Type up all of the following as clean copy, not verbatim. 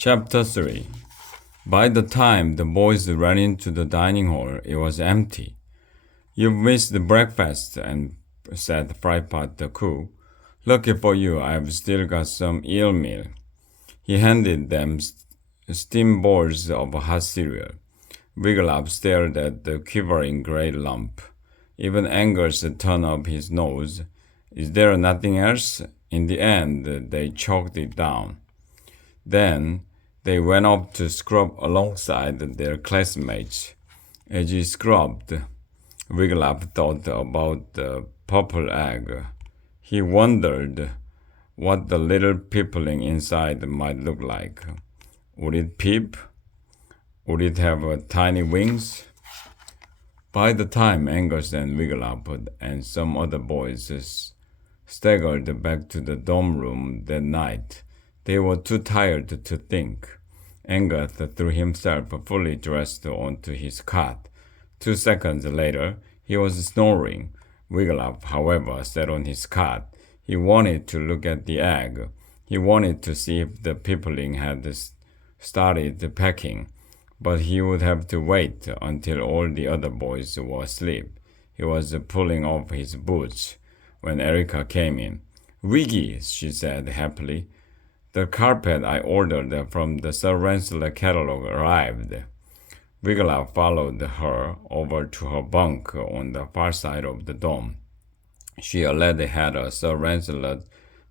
Chapter 3. By the time the boys ran into the dining hall, it was empty. "You've missed the breakfast," and said Frypot the cook. "Lucky for you, I've still got some eel meal." He handed them steam bowls of hot cereal. Wigglytuff stared at the quivering gray lump. Even Angus turned up his nose. "Is there nothing else?" In the end, they choked it down. Then they went up to scrub alongside their classmates. As he scrubbed, Wigglytuff thought about the purple egg. He wondered what the little peepling inside might look like. Would it peep? Would it have tiny wings? By the time Angus and Wigglytuff and some other boys staggered back to the dorm room that night, they were too tired to think. Angus threw himself fully dressed onto his cot. 2 seconds later, he was snoring. Wigglytuff, however, sat on his cot. He wanted to look at the egg. He wanted to see if the peepling had started pecking, but he would have to wait until all the other boys were asleep. He was pulling off his boots when Erica came in. "Wiggy," she said happily. "The carpet I ordered from the Sir Lancelot catalog arrived." Wigglytuff followed her over to her bunk on the far side of the dorm. She already had a Sir Lancelot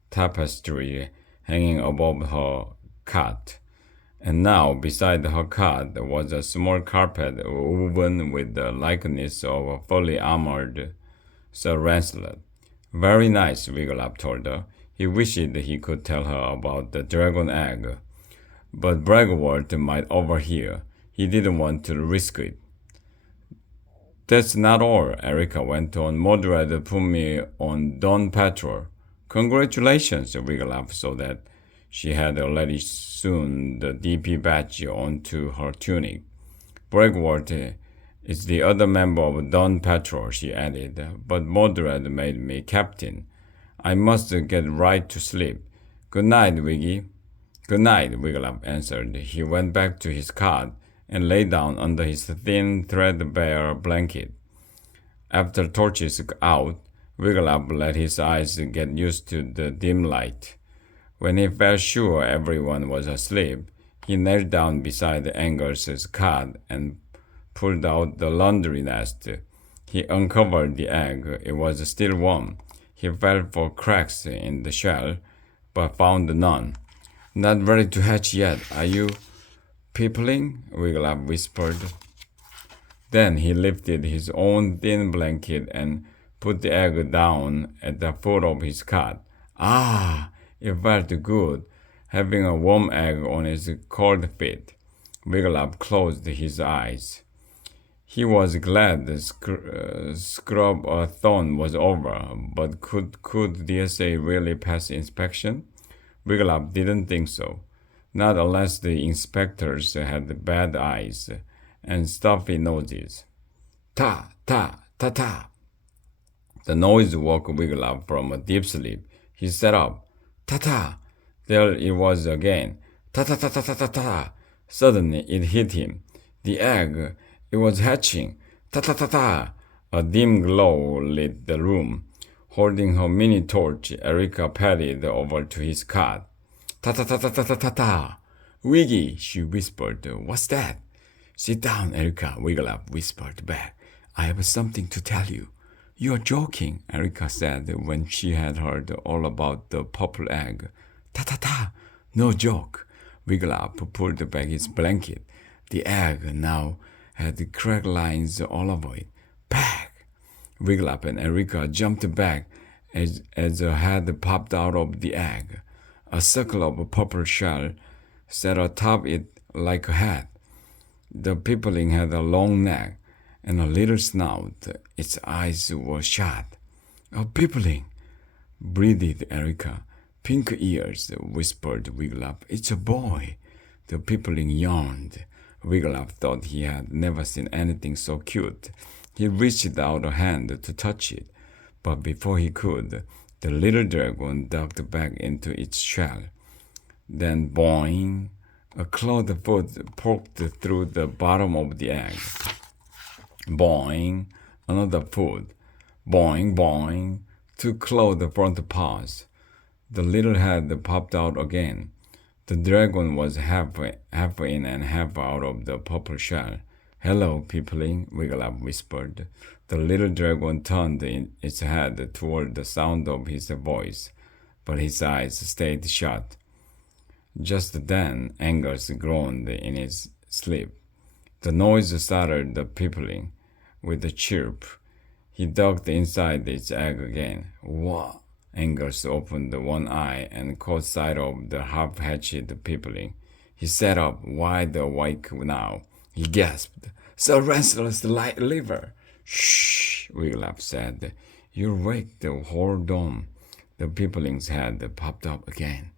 tapestry hanging above her cot, and now beside her cot was a small carpet woven with the likeness of a fully armored Sir Lancelot. "Very nice," Wigglytuff told her. He wished he could tell her about the dragon egg, but Bragwort might overhear. He didn't want to risk it. "That's not all," Erica went on. "Mordred put me on Dawn Patrol." "Congratulations," Wigglytuff saw that she had already sewn the DP badge onto her tunic. "Bragwort is the other member of Dawn Patrol," she added, "but Mordred made me captain. I must get right to sleep. Good night, Wiggy." "Good night," Wigglytuff answered. He went back to his cot and lay down under his thin, threadbare blanket. After torches out, Wigglytuff let his eyes get used to the dim light. When he felt sure everyone was asleep, he knelt down beside Angus's cot and pulled out the laundry nest. He uncovered the egg. It was still warm. He felt for cracks in the shell, but found none. "Not ready to hatch yet, are you, peepling?" Wigglytuff whispered. Then he lifted his own thin blanket and put the egg down at the foot of his cot. Ah! It felt good, having a warm egg on his cold feet. Wigglytuff closed his eyes. He was glad the scrub-a-thon was over, but could DSA really pass inspection? Wigglytuff didn't think so. Not unless the inspectors had bad eyes and stuffy noses. Ta, ta, ta, ta. The noise woke Wigglytuff from a deep sleep. He sat up. Ta, ta. There it was again. Ta, ta, ta, ta, ta, ta, ta. Suddenly it hit him. The egg. It was hatching. Ta, ta, ta, ta. A dim glow lit the room. Holding her mini torch, Erica padded over to his cot. "Ta ta ta ta ta ta ta ta." "Wiggy," she whispered. "What's that?" "Sit down, Erica," Wigglytuff whispered back. "I have something to tell you." "You're joking," Erica said when she had heard all about the purple egg. "Ta ta ta. No joke." Wigglytuff pulled back his blanket. The egg now had crack lines all over it. Pack! Wigglytuff and Erica jumped back as a head popped out of the egg. A circle of purple shell sat atop it like a hat. The peepling had a long neck and a little snout. Its eyes were shut. "A peepling," breathed Erica. "Pink ears," whispered Wigglytuff. "It's a boy." The peepling yawned. Wigglytuff thought he had never seen anything so cute. He reached out a hand to touch it, but before he could, the little dragon ducked back into its shell. Then boing! A clawed foot poked through the bottom of the egg. Boing, another foot. Boing, boing, two clawed front paws. The little head popped out again. The dragon was half in and half out of the purple shell. Hello, peopling, Wigglytuff whispered. The little dragon turned its head toward the sound of his voice, but his eyes stayed shut. Just then, Angus groaned in his sleep. The noise startled the peopling. With a chirp, he ducked inside its egg again. What? Angus opened one eye and caught sight of the half-hatched peopling. He sat up, wide awake now. He gasped, "Sir Lancelot's light liver!" "Shh!" Wigglytuff said. "You'll wake the whole dome." The peopling's head popped up again.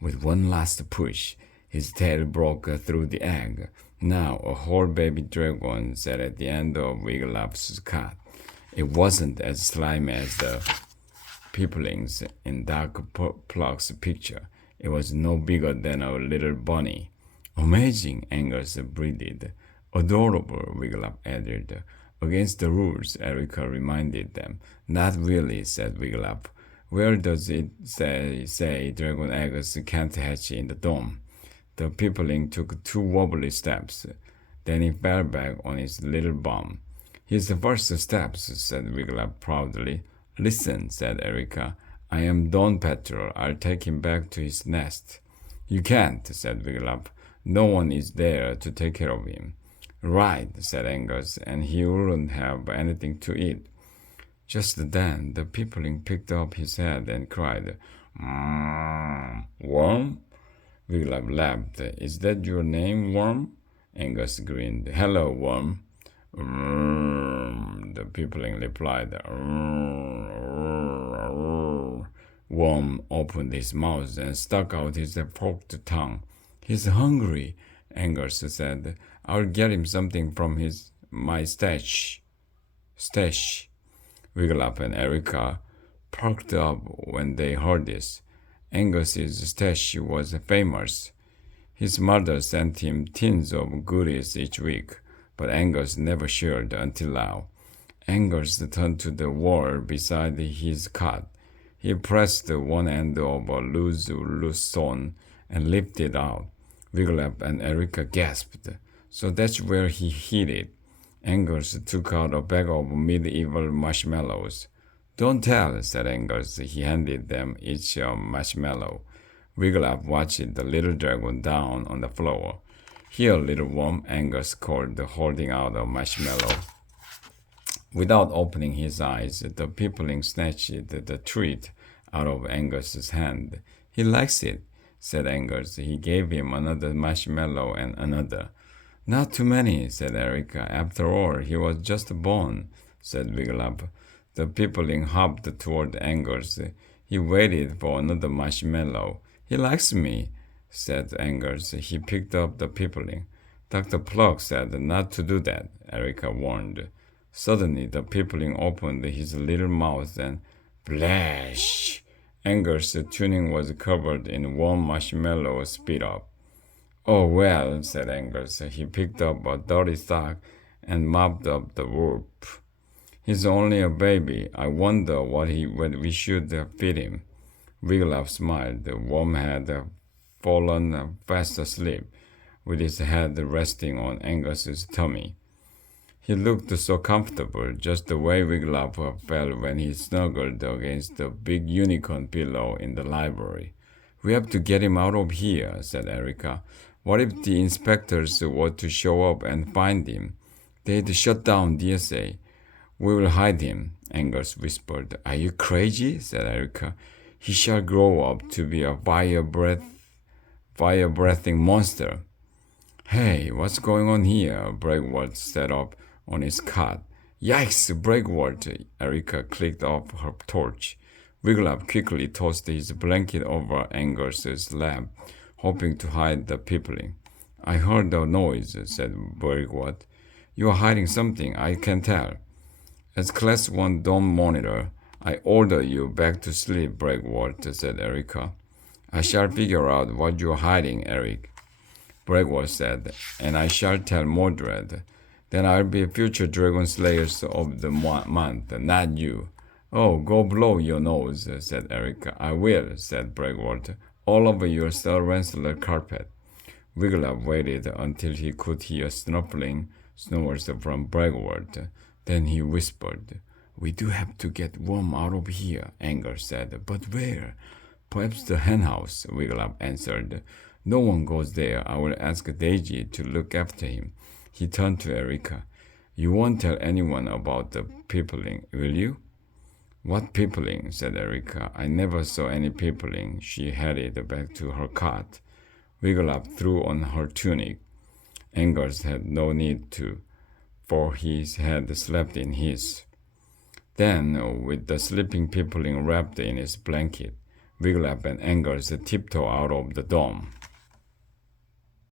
With one last push, his tail broke through the egg. Now a whole baby dragon sat at the end of Wigglytuff's cot. It wasn't as slimy as the peoplings in Doc Pluck's picture. It was no bigger than a little bunny. "Amazing," Angus breathed. "Adorable," Wigglytuff added. "Against the rules," Erica reminded them. "Not really," said Wigglytuff. "Where does it say dragon eggs can't hatch in the dome?" The peopling took 2 wobbly steps. Then he fell back on his little bum. "His first steps," said Wigglytuff proudly. "Listen," said Erica. "I am Dawn Petrel. I'll take him back to his nest." "You can't," said Wigglytuff. "No one is there to take care of him." "Right," said Angus, "and he wouldn't have anything to eat." Just then, the peopling picked up his head and cried, "Worm?" Wigglytuff laughed. "Is that your name, Worm?" Angus grinned. "Hello, Worm." The peopling replied. Worm opened his mouth and stuck out his forked tongue. "He's hungry," Angus said. "I'll get him something from my stash." Wigglytuff and Erica perked up when they heard this. Angus's stash was famous. His mother sent him tins of goodies each week, but Angus never shared until now. Angus turned to the wall beside his cot. He pressed one end of a loose stone and lifted it out. Wigglytuff and Erica gasped. "So that's where he hid it." Angus took out a bag of medieval marshmallows. "Don't tell," said Angus. He handed them each a marshmallow. Wigglytuff watched the little dragon down on the floor. "Here, little worm," Angus called, holding out a marshmallow. Without opening his eyes, the peopling snatched the treat out of Angus's hand. "He likes it," said Angus. He gave him another marshmallow and another. "Not too many," said Erica. "After all, he was just born," said Wigglytuff. The peopling hopped toward Angus. He waited for another marshmallow. "He likes me," said Angus. He picked up the peopling. "Dr. Pluck said not to do that," Erica warned. Suddenly, the peopling opened his little mouth and splash! Angus' tunic was covered in warm marshmallow spit up. "Oh, well," said Angus. He picked up a dirty sock and mopped up the whoop. "He's only a baby. I wonder what we should feed him." Wigglytuff smiled. The worm had fallen fast asleep, with his head resting on Angus's tummy. He looked so comfortable, just the way Wigglytuff felt when he snuggled against the big unicorn pillow in the library. "We have to get him out of here," said Erica. "What if the inspectors were to show up and find him? They'd shut down DSA. "We will hide him," Angus whispered. "Are you crazy?" said Erica. "He shall grow up to be a fire-breathing monster." "Hey, what's going on here?" Breakwort sat up on his cot. "Yikes, Breakwort!" Erica clicked off her torch. Wigglytuff quickly tossed his blanket over Angus's lap, hoping to hide the peopling. "I heard a noise," said Breakwort. "You are hiding something, I can tell." "As Class 1 Dome Monitor, I order you back to sleep, Breakwort," said Erica. "I shall figure out what you're hiding, Eric." Bregwell said, and I shall tell Mordred. Then I'll be future dragon slayers of the month, not you. Oh, go blow your nose, said Erica. I will, said Bregwell, all over your tarantula carpet. Wiglaf waited until he could hear snuffling snores from Bregwell. Then he whispered, We do have to get Worm out of here, Anger said. But where? Perhaps the henhouse, Wiglaf answered. No one goes there. I will ask Daisy to look after him. He turned to Erica. You won't tell anyone about the peopling, will you? What peopling? Said Erica. I never saw any peopling. She headed back to her cot. Wiglaf threw on her tunic. Angers had no need to, for he had slept in his. Then, with the sleeping peopling wrapped in his blanket, Wiglaf and Angers tiptoed out of the dome.